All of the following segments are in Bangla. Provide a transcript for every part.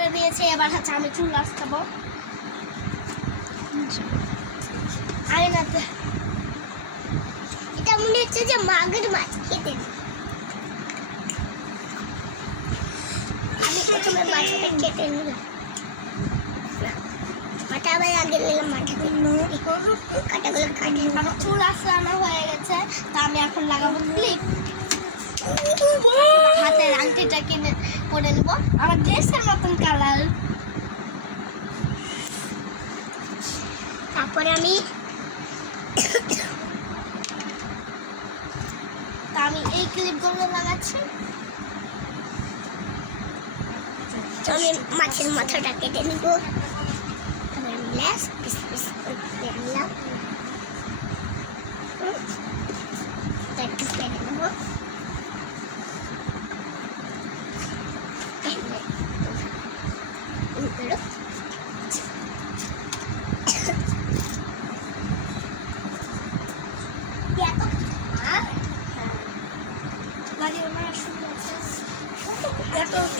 করে নিয়েছি। এবার হচ্ছে আমি চুল আসতাবো। আমি না তো এটা মনে হচ্ছে যে মাগের মাছ খেতে। আমি প্রথমে মাছটা কেটে নিলাম, মাথা আবার আগে নিলাম, মাথাগুলো কাটাগুলো কাটে। আমার চুল আসানো হয়ে গেছে, তা আমি এখন লাগাবো ক্লিপ। হাতের আংটিটা কিনে পরে নেবো, আমার ড্রেসের মতন কালার। তারপরে আমি এই ক্লিপগুলো লাগাচ্ছি। আমি মাছের মাথাটা কেটে নিব, তারপরে আমি লেস পিস পিস করে নিলাম, একটু কেটে নেবো।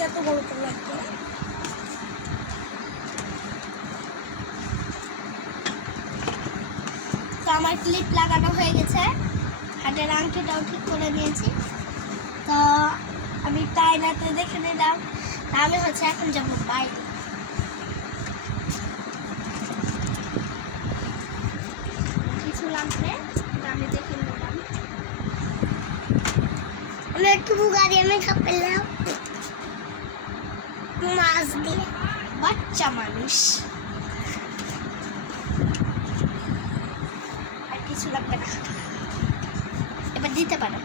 এত বড় করে লাগবে। তো আমার ক্লিপ লাগানো হয়ে গেছে, হাতের আংটিটাও ঠিক করে নিয়েছি। তো আমি টাইনাতে দেখে নিলাম। আমি হচ্ছে এখন যাবো বাইরে। কিছু লাগবে আমি দেখে নিলাম। আমি একটু গাড়ি আমি খাপেলাম মাছ দিয়ে, বাচ্চা মানুষ। আর কিছু লাগবে না, এবার দিতে পারো।